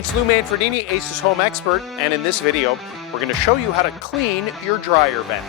It's Lou Manfredini, Ace's home expert, and in this video, we're going to show you how to clean your dryer vent.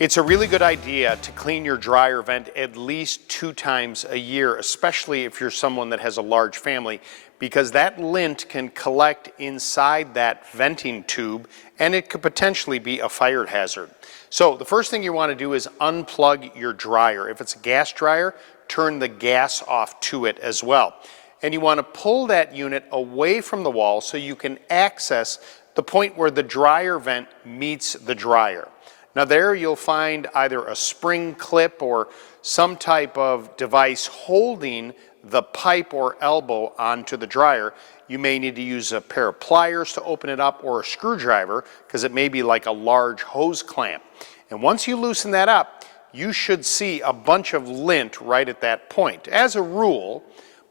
It's a really good idea to clean your dryer vent at least 2 times a year, especially if you're someone that has a large family, because that lint can collect inside that venting tube and it could potentially be a fire hazard. So the first thing you want to do is unplug your dryer. If it's a gas dryer, turn the gas off to it as well. And you want to pull that unit away from the wall so you can access the point where the dryer vent meets the dryer. Now there you'll find either a spring clip or some type of device holding the pipe or elbow onto the dryer. You may need to use a pair of pliers to open it up or a screwdriver because it may be like a large hose clamp. And once you loosen that up, you should see a bunch of lint right at that point. As a rule,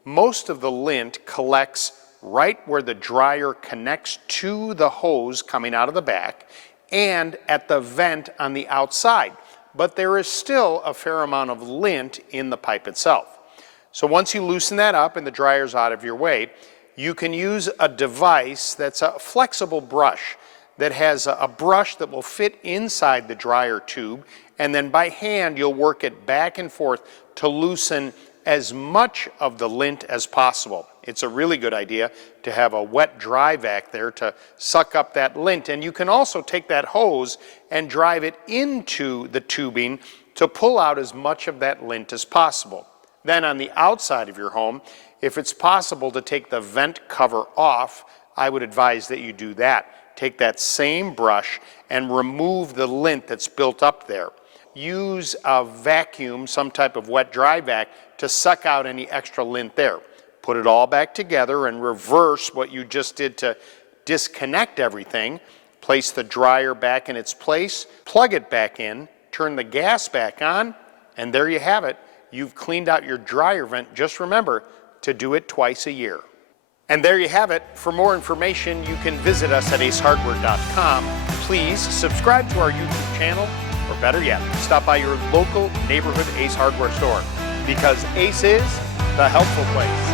most of the lint collects right where the dryer connects to the hose coming out of the back and at the vent on the outside. But there is still a fair amount of lint in the pipe itself. So once you loosen that up and the dryer's out of your way, you can use a device that's a flexible brush that has a brush that will fit inside the dryer tube, and then by hand you'll work it back and forth to loosen as much of the lint as possible. It's a really good idea to have a wet dry vac there to suck up that lint, and you can also take that hose and drive it into the tubing to pull out as much of that lint as possible. Then on the outside of your home, if it's possible to take the vent cover off, I would advise that you do that. Take that same brush and remove the lint that's built up there. Use a vacuum, some type of wet dry vac, to suck out any extra lint there. Put it all back together and reverse what you just did to disconnect everything. Place the dryer back in its place, plug it back in, turn the gas back on, and there you have it. You've cleaned out your dryer vent. Just remember to do it twice a year. And there you have it. For more information, you can visit us at acehardware.com. Please subscribe to our YouTube channel, or better yet, stop by your local neighborhood Ace Hardware store, because Ace is the helpful place.